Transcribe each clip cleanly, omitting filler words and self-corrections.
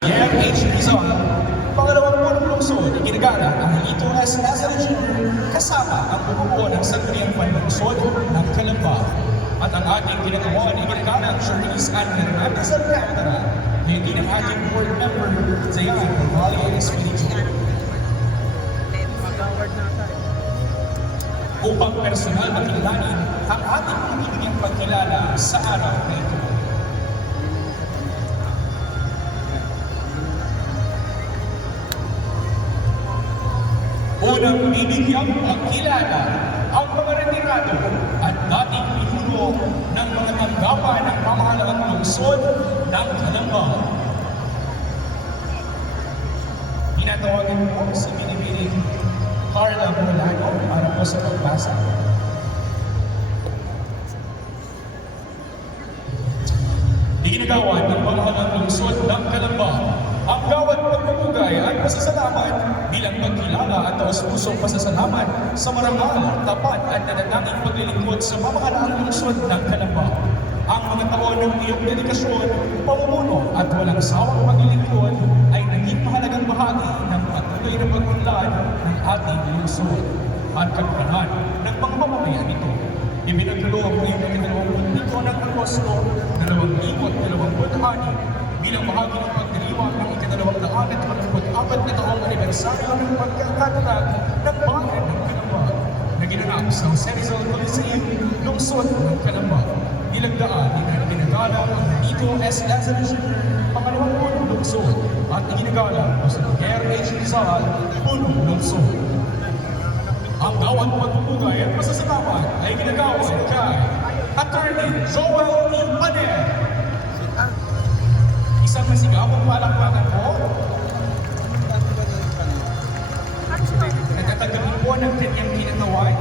H. Rizal, pangalawang punong lungsod, iginagana ang Lito S. Nazareth Jr. kasama ang bumubuo ng Sangguniang Panlungsod ng Calamba. At ang ating ginagawa ay iginagana ang Charisse Ann Hernandez Alcantara, hindi ng ating board member, Zayan Romalia Espiritu. Upang personal makilalanin ang ating pamimigyang pagkilala sa araw na ito. Unang bibigyang pagkilala ang mga retirado at dating pinuno ng mga tanggapan ng pamahalaang lungsod ng Calamba. Tinatawagan po si Binibining Carla Molano para po sa pagbasa. Iginagawa ng pamahalaang lungsod ng Calamba ang bawat pagpupugay ay pasasalamat bilang pagkilala at taos-pusong pasasalamat sa marangal, tapat at nanananging paglilingkod sa mamahalaang lungsod ng Calamba. Ang mga taon ng iyong dedikasyon, pamumuno at walang sawang paglilingkod ay naging mahalagang bahagi ng patuloy na pag-unlad ng ating lungsod at kapakanan ng mga mamamayan nito. Ibinagkaloob ngayon ng 27 ng Agosto, 2026 bilang bahagi ng pagdiriwang ng ika-224 na taong anibersaryo ng pagkakatatag ng bayan ng Calamba na ginanap sa Jose Rizal Coliseum, lungsod ng Calamba. Nilagdaan ni ginagalang ang Lito S. Nazareth Jr. pangalawang punong lungsod at iginagalang sa R.H. Rizal punong lungsod. Ang bawat pagpupugay at pasasalamat ay ginagawa kay Attorney Joel E. Paner. Isang masigabong palakpakan po. Nagtatanggapin po ng kanyang kinatawan.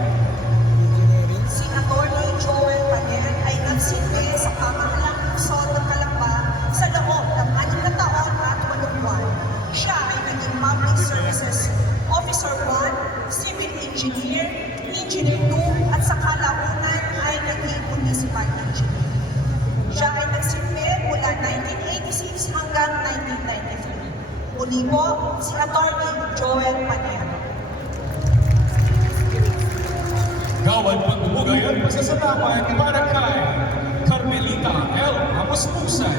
Si Atty. Joel Paner ay nagsilbi sa pamahalaang lungsod ng Calamba sa loob ng 6 na taon at 8 buwan. Siya ay naging Public Services Officer 1, Civil Engineer, Engineer 2 at sa kalaunan ay naging Municipal Engineer. Siya ay nagsilbi mula 1986 hanggang 1993. Muli po, si Atty. Joel Paner. Gawad pagpupugay at pasasalamat para kay Carmelita L. Amos-Pusan.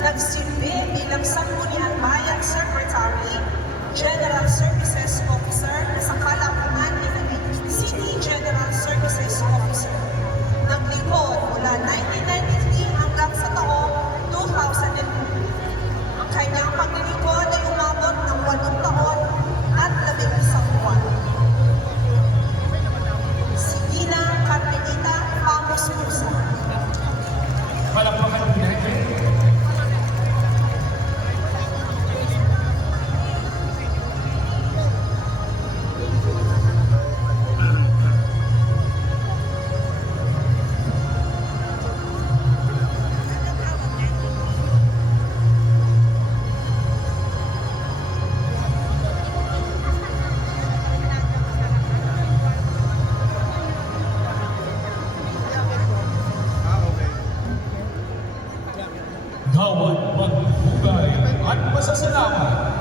Nagsilbi bilang Sangguniang Bayan Secretary, General Services Officer sa kalaunan ay naging City General Services Officer. Naglingkod mula 1993 hanggang sa taong 2002. Ang kanyang paglilingkod ay umabot ng 8 taon at 11 buwan. Si Dina Carmelita Amos-Pusan. Palakpakan po natin. Gawad pagpupugay at pasasalamat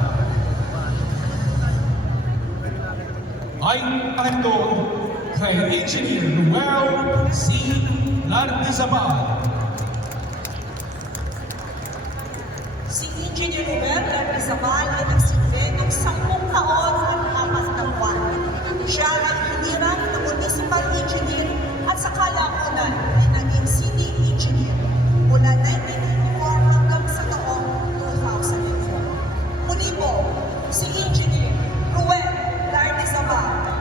ay ito kay Engineer Noel C. Lardizabal. Si Engineer Noel Lardizabal ay nagsilbi ng 10 taon at 4 na buwan. Siya ang hinirang na municipal engineer at sa kalaunan ay naging city engineer mula 1994 hanggang sa taong 2004. Muli po, si Engineer Noel Lardizabal.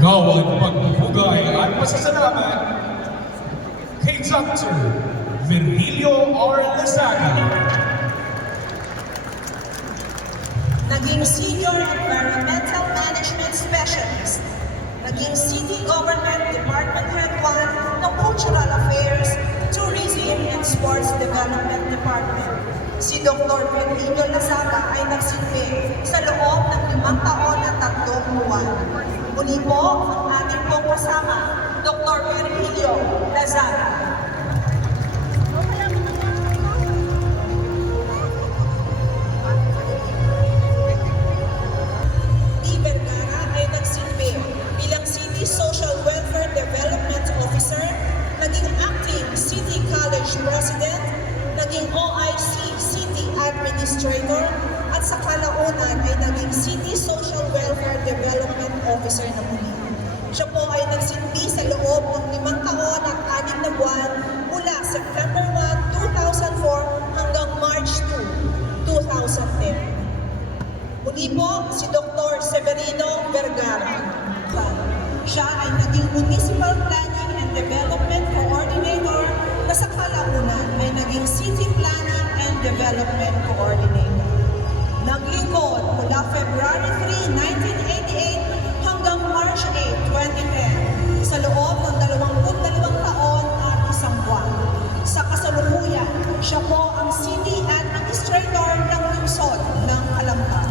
Gawad pagpupugay at pasasalamat kay Dr. Virgilio R. Lazaga. Naging Senior Environmental Management Specialist. Naging City Government Department Head 1 ng Cultural Affairs, Tourism and Sports Development Department. Si Dr. Virgilio Lazaga ay nagsilbi sa loob ng 5 taon at 3 buwan. Muli po ang ating pong kasama, Dr. Virgilio Lazaga. Bilang City Social Welfare Development Officer, naging Acting City College President, naging OIC City Administrator, at sa kalaunan ay naging City Social Welfare Development Officer na muli. Siya po ay nagsilbi sa loob ng 5 taon at 6 na buwan mula September 1, 2004 hanggang March 2, 2010. Muli po si Dr. Severino Vergara. Siya ay naging Municipal Planning and Development Coordinator na sa kalaunan ay naging City Planning and Development Coordinator. Naglingkod mula February 3, 1988 hanggang March 8, 2010 sa loob ng 22 taon at 1 buwan. Sa kasalukuyan, siya po ang City Administrator ng lungsod ng Calamba.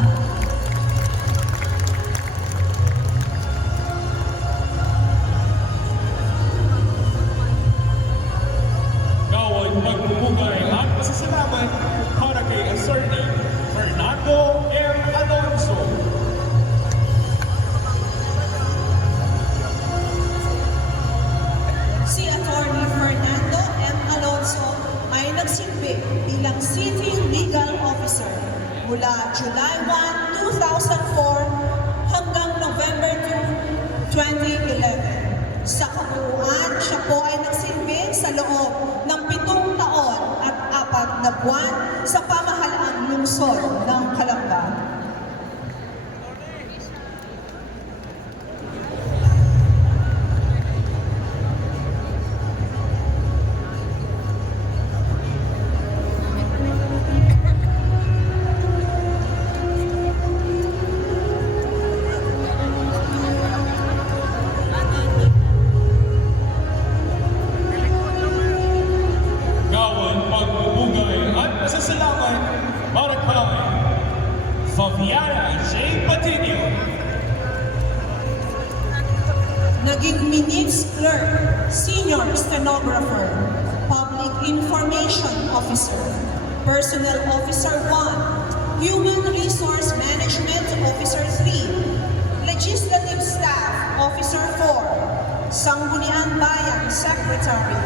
Pagpupugay at pasasalamat para kay Attorney Fernando M. Alonso. Si Attorney Fernando M. Alonso ay nagsilbi bilang City Legal Officer mula July 1, 2004 hanggang November 2, 2011. Sa kabuuan, siya po ay nagsilbi sa loob ng 7 taon at 4 na buwan sa pamahalaang lungsod ng Calamba. Fabiana J. Patino. Naging Minutes Clerk, Senior Stenographer, Public Information Officer, Personnel Officer 1, Human Resource Management Officer 3, Legislative Staff Officer 4, Sangguniang Bayan Secretary,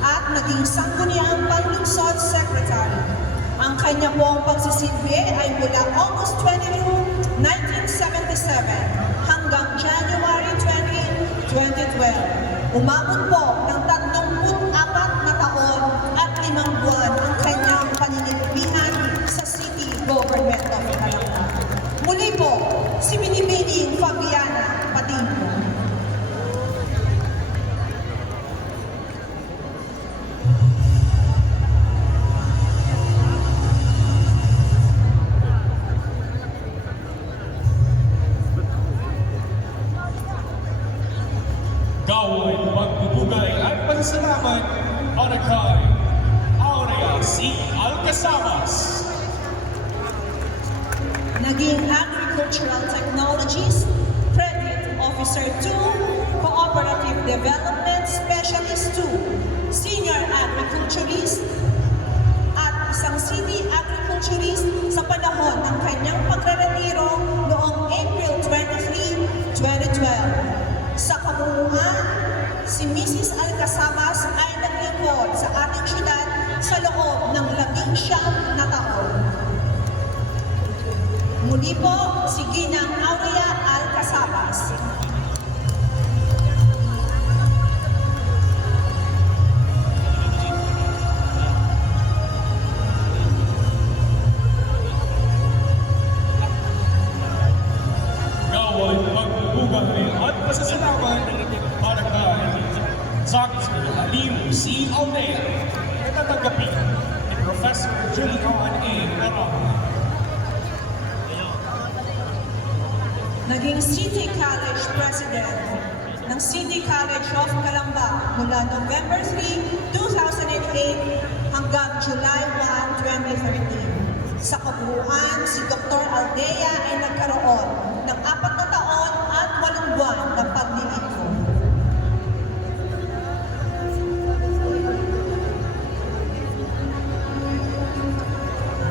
at naging Sangguniang Panlungsod Secretary. Ang kanya pong pagsisilbi ay mula August 22, 1977 hanggang January 20, 2012. Umabot po ng 34 na taon at 5 buwan ang kanyang paninilbihan sa City Government of Calamba. Muli po, si Binibining Fabiana Patino. Gawin pagpupugay at pasasalamat para kay Aurea C. Alcasamas. Naging Agricultural Technologies, Credit Officer 2, Cooperative Development Specialist 2, Senior Agriculturist, at isang City Agriculturist sa panahon ng kanyang pagre-retiro noong April 23, 2012. Sa kabuuan, si Mrs. Alcasamas ay naglingkod sa ating syudad sa loob ng 19 na taon. Muli po, si Ginang Aurea Alcasamas. Gawin pagpupugay at pasasalamat para kay Dr. Alim C. Aldea na tatanggapin ni Professor Julian A. Barama. Naging City College President ng City College of Calamba mula November 3, 2008 hanggang July 1, 2013. Sa kabuuan, si Dr. Aldea ay nagkaroon ng 4 na taon at 8 buwan na paglilingkod.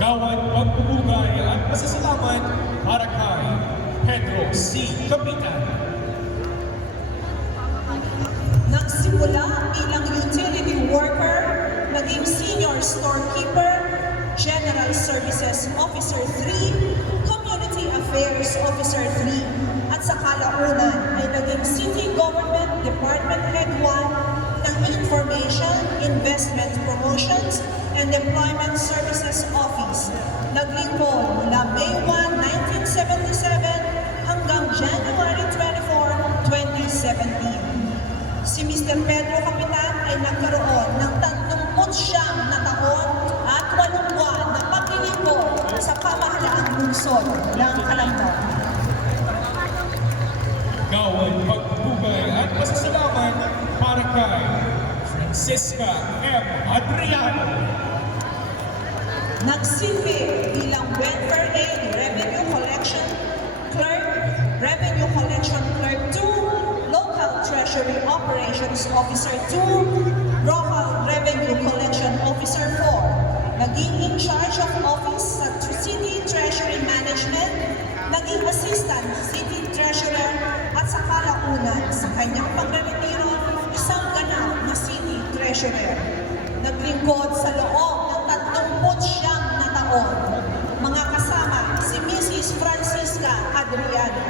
Gawad pagpupugay at pasasalamat para kay Pedro C. Capitan. Nagsimula bilang utility worker, naging senior storekeeper, General Services Officer 3, Community Affairs Officer 3, at sa kalaunan ay naging City Government Department Head 1 ng Information, Investment Promotions, and Employment Services Office. Naglingkod mula May 1, 1977 hanggang January 24, 2017. Si Mr. Pedro Capitan ay nagkaroon ng 39 na taon at 8 buwan na paglilingkod sa pamahalaang lungsod ng Calamba. Gawad pagpupugay at pasasalamat para kay Francisca M. Adriano. Nagsilbi bilang Welfare Aid Revenue Collection Clerk, Revenue Collection Clerk 2, Local Treasury Operations Officer 2, Local Revenue Collection Officer 4. Naging in charge of office sa City Treasury Management, naging Assistant City Treasurer at sa kalaunan sa kanyang pagre-retiro, isang ganap na City Treasurer. Naglingkod sa loob ng 39 na taon. Mga kasama si Mrs. Francisca Adriano.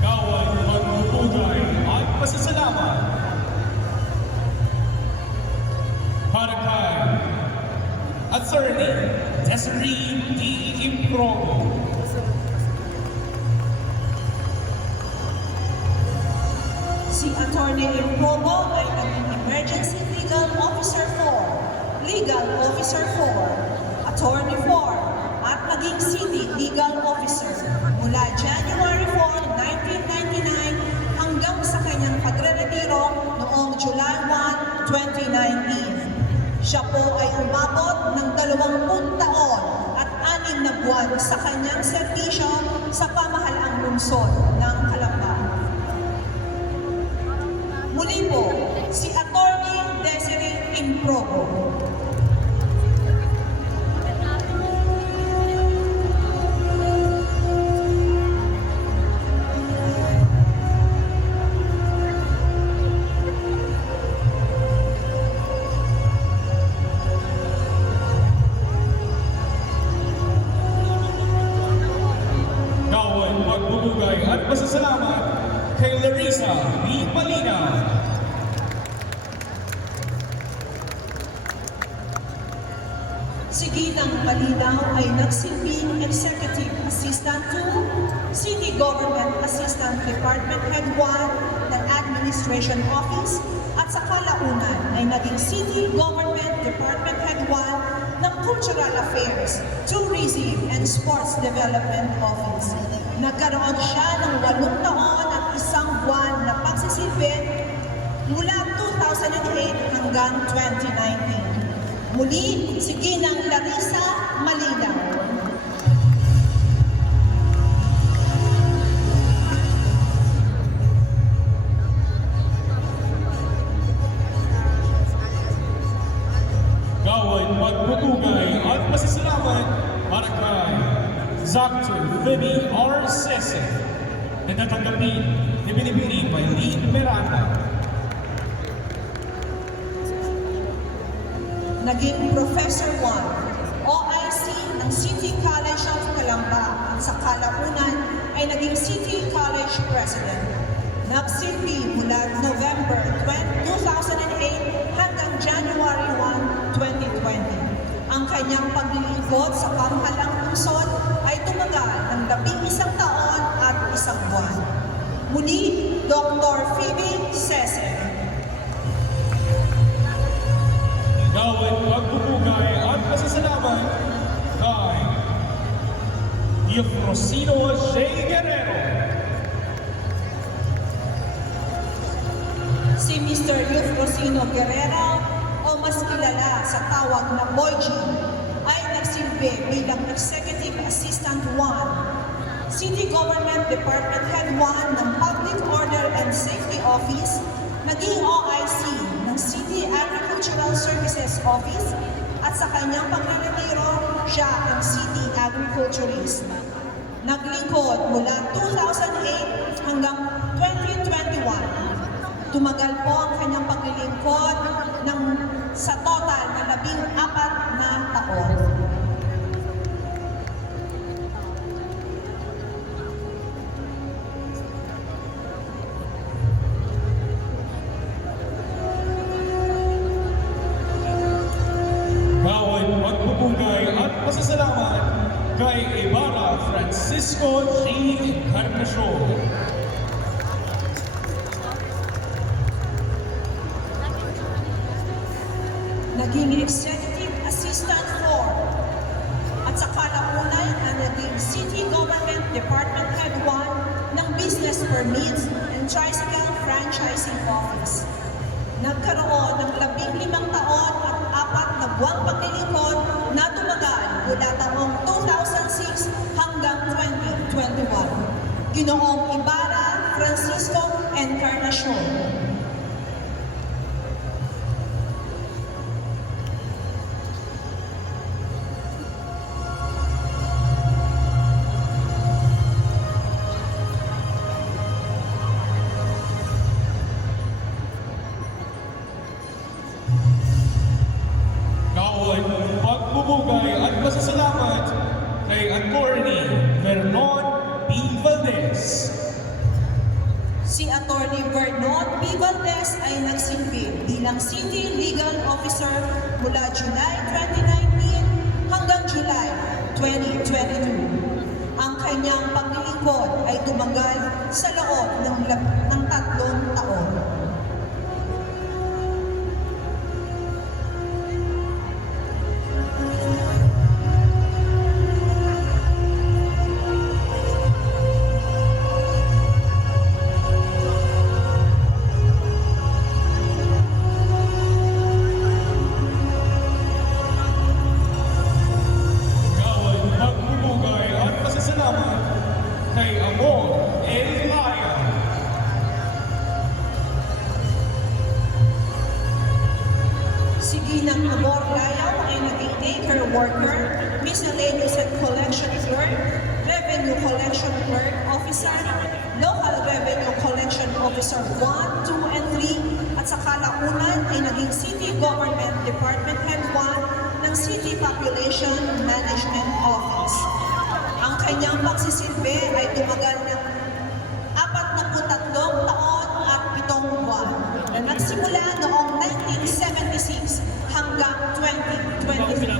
Gawad pagpupugay at pasasalamat para kay Attorney Desiree D. Improgo. Si Atty. Improgo ay naging Emergency Legal Officer 4, Legal Officer 4, Attorney 4, at naging City Legal Officer mula January 4, 1999 hanggang sa kanyang pagre-retiro noong July 1, 2019. Siya po ay umabot ng 20 taon at 6 na buwan sa kanyang serbisyo sa pamahalaang lungsod ng Calamba. Muli po, si Atty. Desiree Improgo. Gawad pagpupugay at pasasalamat kay Larissa B. Malina. Si Ginang Malinaw ay nagsilbing Executive Assistant 2, City Government Assistant Department Head 1 ng Administration Office at sa kalaunan ay naging City Government Department Head 1 ng Cultural Affairs, Tourism and Sports Development Office. Nagkaroon siya ng 8 taon at 1 buwan na pagsisilbi mula 2008 hanggang 2019. Muli, si Ginang Larissa Malinaw. Gawad pagpupugay at pasasalamat para kay Dr. Vivi R. Sese na tatanggapin ni Binibini Maylene Miranda. Naging Professor 1, OIC ng City College of Calamba at sa kalaunan ay naging City College President. Nagsilbi mula November 2008 hanggang January 1, 2020. kanyang paglilingkod sa pamahalang lungsod ay tumagal ng 11 taon at 1 buwan. Muli, Dr. Phoebe Cesar. Gawin pagpupugay at pasasalamat kay Diofrosino J. Guerrero. Si Mr. Diofrosino Guerrero o mas kilala sa tawag na Boy G ay nagsilbi bilang Executive Assistant 1, City Government Department Head 1 ng Public Order and Safety Office, naging OIC ng City Agricultural Services Office at sa kanyang pagre-retiro, siya ang City Agriculturist. Naglingkod mula 2008 hanggang 2021. Tumagal po ang kanyang paglilingkod sa total na 14 na taon. Gawin pagpupugay at pasasalamat kay Ibarra Francisco G. Encarnacion. Naging Executive Assistant 4 at sa kalaunan na naging City Government Department Head 1 ng Business Permits and Tricycle Franchising Office. Nagkaroon ng 15 taon at 4 na buwang paglilingkod na tumagal mula taong 2006 hanggang 2021. Ginoong Ibarra Francisco Encarnacion. Gawin pagpupugay at pasasalamat kay Attorney Vernon P. Valdez. Si Attorney Vernon P. Valdez ay nagsilbi bilang City Legal Officer mula July 2019 hanggang July 2022. Ang kanyang paglilingkod ay tumagal sa loob ng 3 taon. Gawin pagpupugay at pasasalamat kay Amor A. Laya. Si Ginang Amor Layaw ay naging daycare worker, miscellaneous and collection clerk, revenue collection clerk officer, local revenue collection officer 1, 2, and 3, at sa kalaunan ay naging City Government Department Head 1 ng City Population Management Office. Ang kanyang pagsisilbi ay tumagal ng 43 taon at 7 buwan na nagsimula noong 1976 hanggang 2020.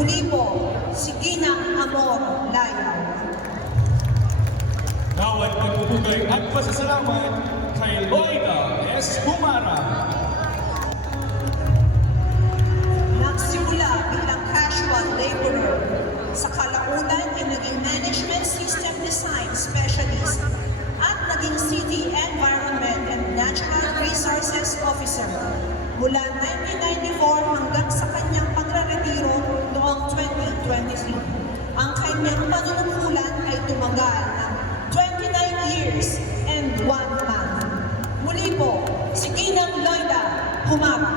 Muli po, si Ginang Amor Layaw. Gawin pagpupugay at pasasalamat kay Loida S. Humara. Nagsimula bilang casual laborer. Sa kalaunan ay naging Management System Design Specialist at naging City Environment and Natural Resources Officer mula 1994 hanggang sa kanyang pagre-retiro noong 2023. Ang kanyang panunungkulan ay tumagal ng 29 years and 1 month. Muli po, si Ginang Loida Humara.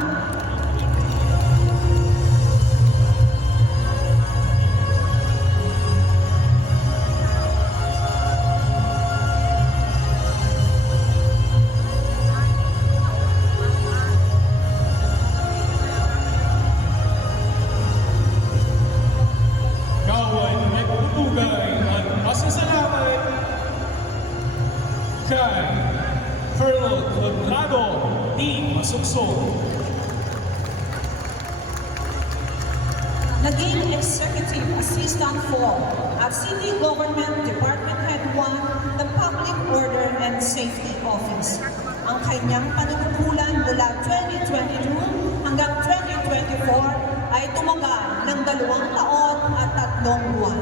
Gawin pagpupugay at pasasalamat kay Colonel Conrado D. Masuksok. Naging Executive Assistant 4 at City Government Department Head 1 ng Public Order and Safety Office. Ang kanyang panunungkulan mula 2022 hanggang 2024 ay tumagal ng 2 taon at 3 buwan.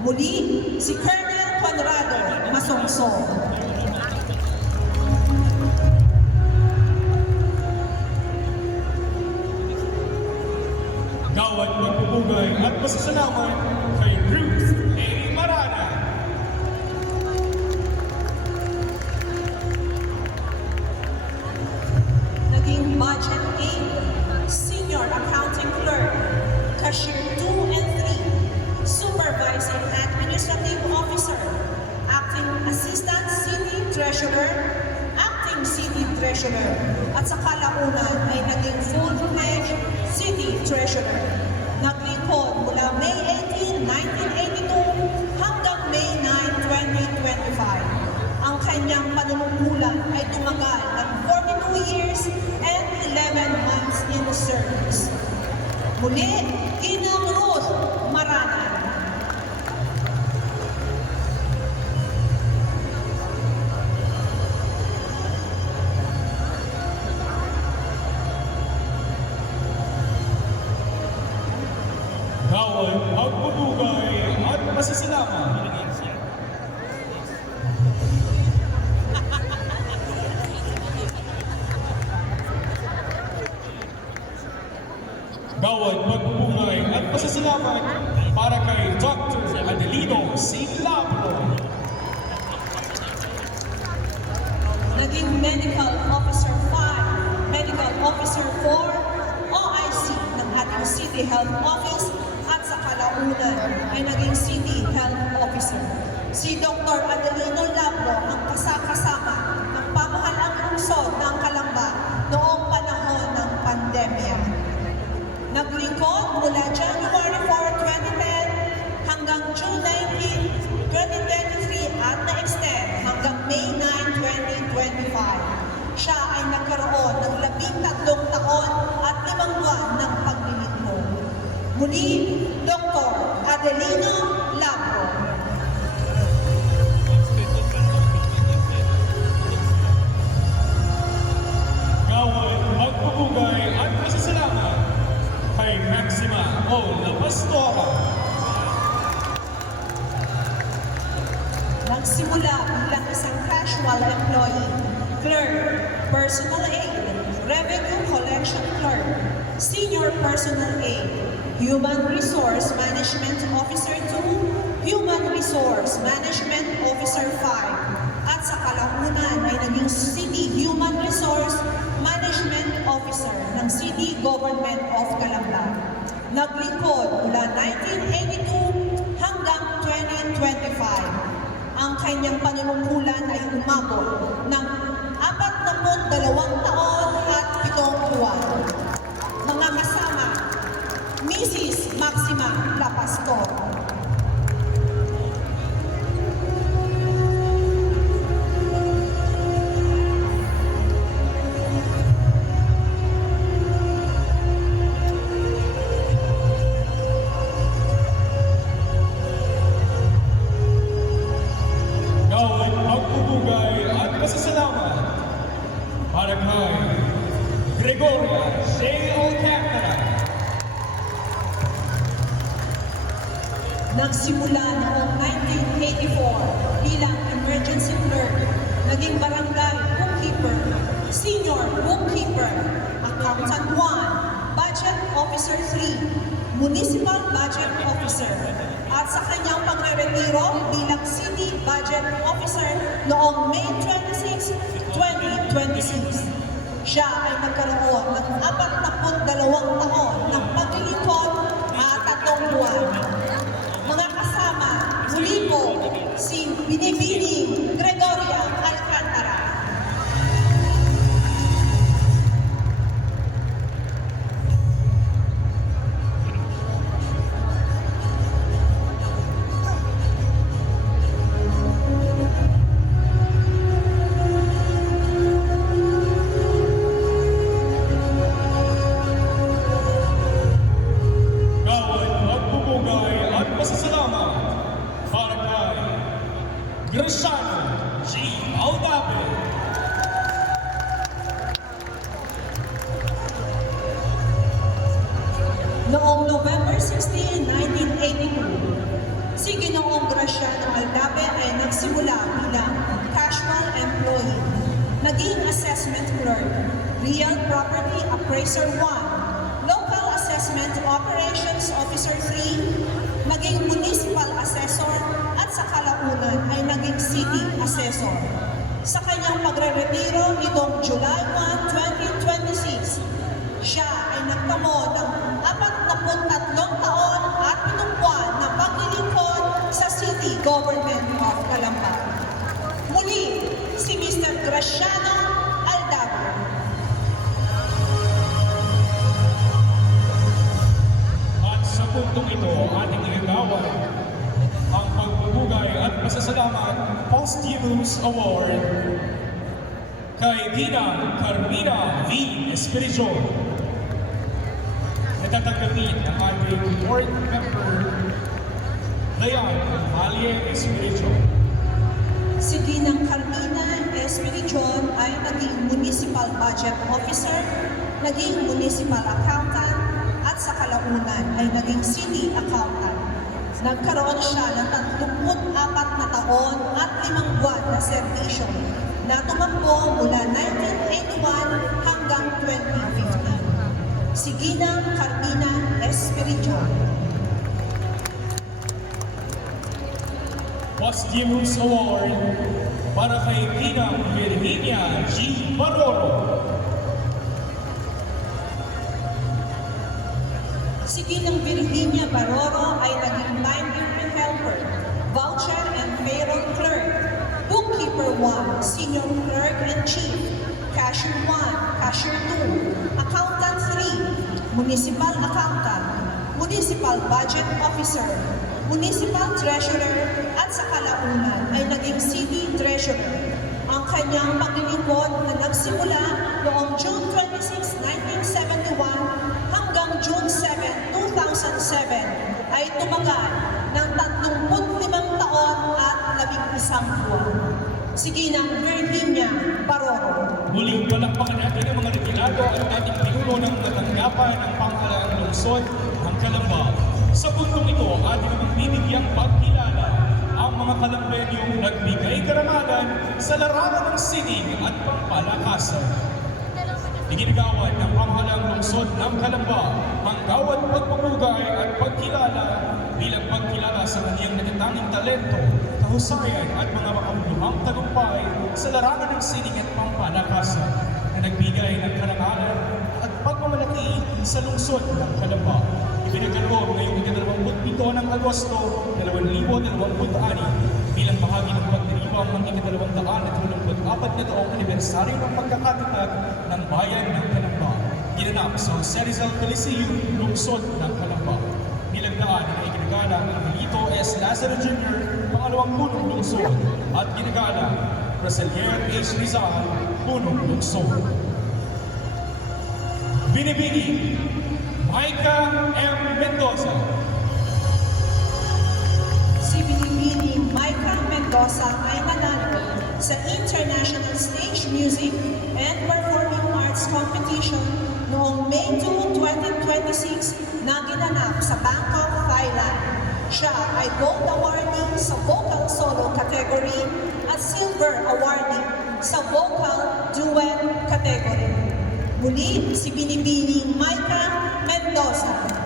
Muli, si Colonel Conrado Masongso. Gawad magpupugay at masasalamat kay Ruth A. Marana. Naging Budget 8, Senior Accounting Clerk, Cashier 2 and 3, Supervising Administrative Officer, Acting Assistant City Treasurer, Acting City Treasurer, at sa kalaunan ay naging full-fledged City Treasurer. Naglingkod mula May 18, 1982 hanggang May 9, 2025. Ang kanyang panunungkulan ay tumagal ng 42 years and 11 months in service. Muli, Ginang Ruth Marana. Gawad magpupugay at masasalamat. Gawad magpupugay at masasalamat para kay Dr. Adelino C. Labro. Naging Medical Officer 5, Medical Officer 4, OIC ng ating City Health Office at sa kalaunan ay naging City Health Officer. Si Dr. Adelino Labro ang kasama ng pamahalaang lungsod ng Calamba noong panahon ng pandemya. Naglingkod mula January 4, 2010 hanggang June 19, 2023 at na-extend hanggang May 9, 2025. Siya ay nagkaroon ng 13 taon at 5 buwan ng paglilingkod. Muli, Dr. Adelino Labro. Gawad magpupugay at masasalamat kay Maxima O. La Pastora. Nagsimula bilang isang casual employee, clerk, personal aid, revenue collection clerk, senior personal aid, human resource management officer 2, human resource management officer 5, at sa kalaunan ay naging city human resource management officer ng City Government of Calamba. Naglingkod mula 1982 hanggang 2025. Ang kanyang panunungkulan ay umabot ng 42 taon at 7 buwan. Mga kasama, Mrs. Maxima La Pastor. Gawad magpupugay at masasalamat para kay Gregoria J. Alcantara. Nagsimula noong 1984 bilang emergency clerk, naging barangay bookkeeper, senior bookkeeper, accountant 1, budget officer 3, municipal budget officer, at sa kanyang pagre-retiro bilang city budget officer noong May 26, 2026. Siya ay nagkaroon ng 42 taon ng paglilingkod at 3 buwan. Mga kasama, muli po, si Binibining Gregoria Alcantara. Noong November 16, 1982, si Ginoong Graciano Aldabe ay nagsimula bilang casual employee, naging assessment clerk, real property appraiser 1, local assessment operations officer 3, maging municipal assessor at sa kalaunan ay naging city assessor. Sa kanyang pagre-retiro nitong July 1, 2026, siya ay nagtamo ng 43 taon at 7 buwan na paglilingkod sa City Government of Calamba. Muli, si Mr. Graciano Aldabe. At sa puntong ito, ating ilagawan ang pagpupugay at pasasalamat Posthumous Award kay Dina Carmina V. Espiritu. Natatanggapin ang ating board member Dayan Malie Espiritu. Si Ginang Carmina Espirijon ay naging Municipal Budget Officer, naging Municipal Accountant, at sa kalaunan ay naging City Accountant. Nagkaroon siya ng 34 na taon at 5 buwan na serbisyo na tumakbo mula 1981 hanggang 2015. Si Ginang Carmina Espirijon. Posthumous Award para kay Ginang Virginia G. Baroro. Si Ginang Virginia Baroro ay naging time-keeping helper, voucher and payroll clerk, bookkeeper 1, senior clerk and chief, cashier 1, cashier 2, accountant 3, municipal accountant, municipal budget officer, municipal treasurer, at sa kalaunan ay naging city treasurer. Ang kanyang paglilingkod na nagsimula noong June 26, 1971 hanggang June 7, 2007 ay tumagal ng 35 taon at 11 buwan. Si Ginang Virginia Baroro. Muling palakpakan natin ang mga retirado at ating pinuno ng matanggapan ng pangkalaang lungsod ng Calamba. Sa puntong ito, ating namang binigyang pagkilala ang mga Kalambenyong nagbigay karamalan sa larangan ng sining at pampalakasan. Iginagawan ng pamahalaang lungsod ng Calamba ang bawat pagpupugay at pagkilala bilang pagkilala sa kaniyang natatanging talento, kahusayan at mga makabuluhang tagumpay sa larangan ng sining at pampalakasan na nagbigay ng karamalan at pagmamalaki sa lungsod ng Calamba. Ipinagkaloob ngayong 27 ng Agosto 2026 bilang bahagi ng pagdiriwang ng 234 na taong anibersaryo ng pagkakatatag ng bayan ng Calamba. Ginanap sa Jose Rizal Coliseum, lungsod ng Calamba. Nilagdaan na iginagala ng Benito S. Lazaro Jr., pangalawang punong lungsod, at ginagala Roselier H. Rizal, punong lungsod. Binibini Micah M. Mendoza. Si Binibini Micah Mendoza ay nanalo sa International Stage Music and Performing Arts Competition noong May 2, 2026 na ginanap sa Bangkok, Thailand. Siya ay Gold Awardee sa Vocal Solo category at Silver Awardee sa Vocal Duet category. Muli, si Binibini Micah Mendoza.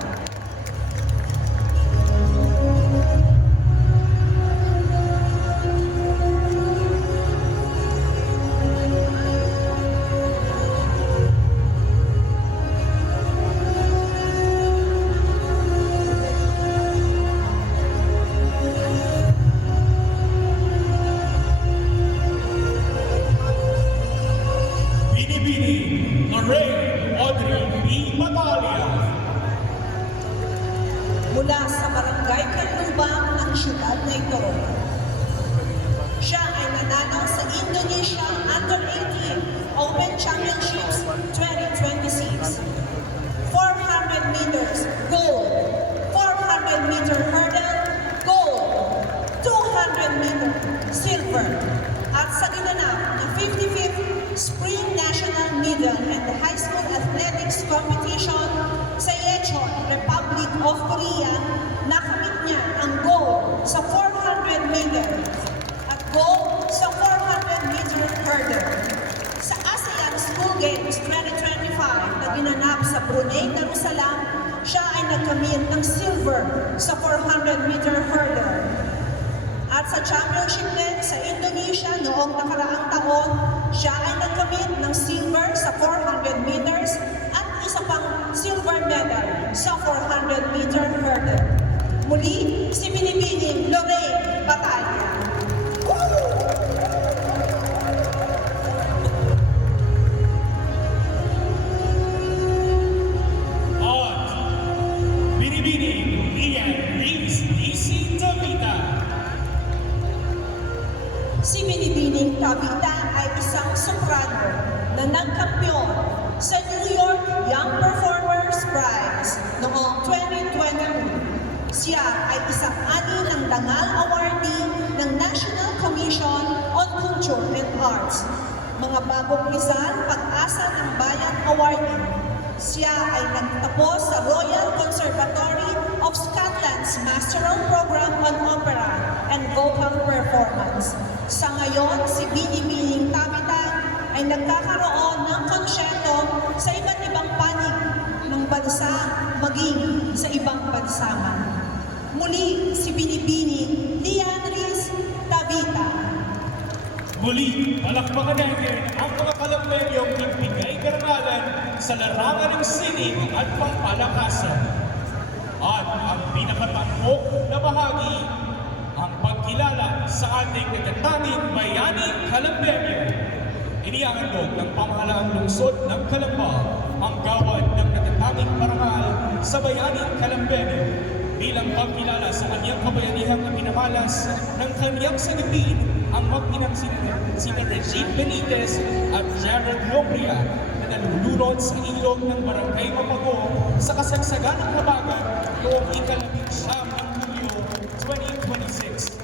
Binibini Lorraine Audrey B. Matalia. Mula sa Barangay Canlubang ng siyudad na ito. Siya ay nanalo sa Indonesia Under-18 Open Championships 2026. 400 meters, gold. 400 meter hurdle, gold. 200 meter, silver. At sa ginanap na 55th Spring National Middle and High School Athletics Competition sa Yechon, Republic Jerusalem, siya ay nagkamit ng silver sa 400-meter hurdle. At sa championship din sa Indonesia noong nakaraang taon, siya ay nagkamit ng silver sa 400 meters at isa pang silver medal sa 400-meter hurdle. Muli, si Binibining Lorraine Batalla. At Binibining Ian Reeves DC Davita. Si Binibining Tabita ay isang soprano na nagkampiyon sa New York Young Performers Prize noong 2022. Siya ay isang ani ng Dangal Awardee ng National Commission on Culture and Arts. Mga bagong Rizal Pag-asa ng Bayan Awardee. Siya ay nagtapos sa Royal Conservatory of Scotland's Masteral Program on Opera and Vocal Performance. Sa ngayon, si Binibining Tabita ay nagkakaroon ng konsyerto sa iba't ibang panig ng bansa maging sa ibang bansa man. Muli, si Binibining Lian Riz Tabita. Muli, palakpakan natin ang mga kalampenyong nagbigay karangalan sa larangan ng sining at pampalakasan. At ang pinakatampok na bahagi, ang pagkilala sa ating natatanging bayaning kalampenyo. Inihahandog ng pamahalaang lungsod ng Calamba ang gawad ng natatanging parangal sa bayaning kalampenyo bilang pagkilala sa kanyang kabayanihang na pinamalas ng kanyang sagipin ang mag-inang sina Regine Benitez at Jared Lobria na nalulunod sa ilog ng Barangay Mapago sa kasagsagan ng Labagan noong ika-19 ng Hulyo 2026.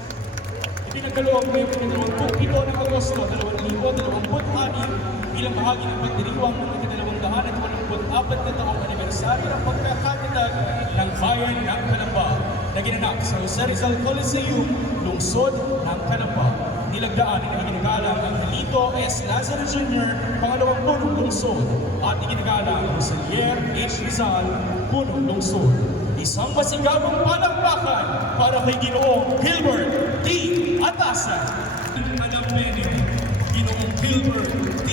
Ipinagkaloob ngayong ika-27 ng Agosto 2026 bilang bahagi ng pagdiriwang ng ika-284 na taong anibersaryo ng pagkakatatag ng bayan ng Calamba na ginanap sa Jose Rizal Coliseum, lungsod ng Calamba. Nilagdaan at iginagalang ang Lito S. Lazaro Jr., pangalawang punong lungsod, at iginagalang ang Salier H. Rizal, punong lungsod. Isang masigabong palakpakan para kay Ginoong Gilbert D. Atasa. Alam Ginoong Gilbert D.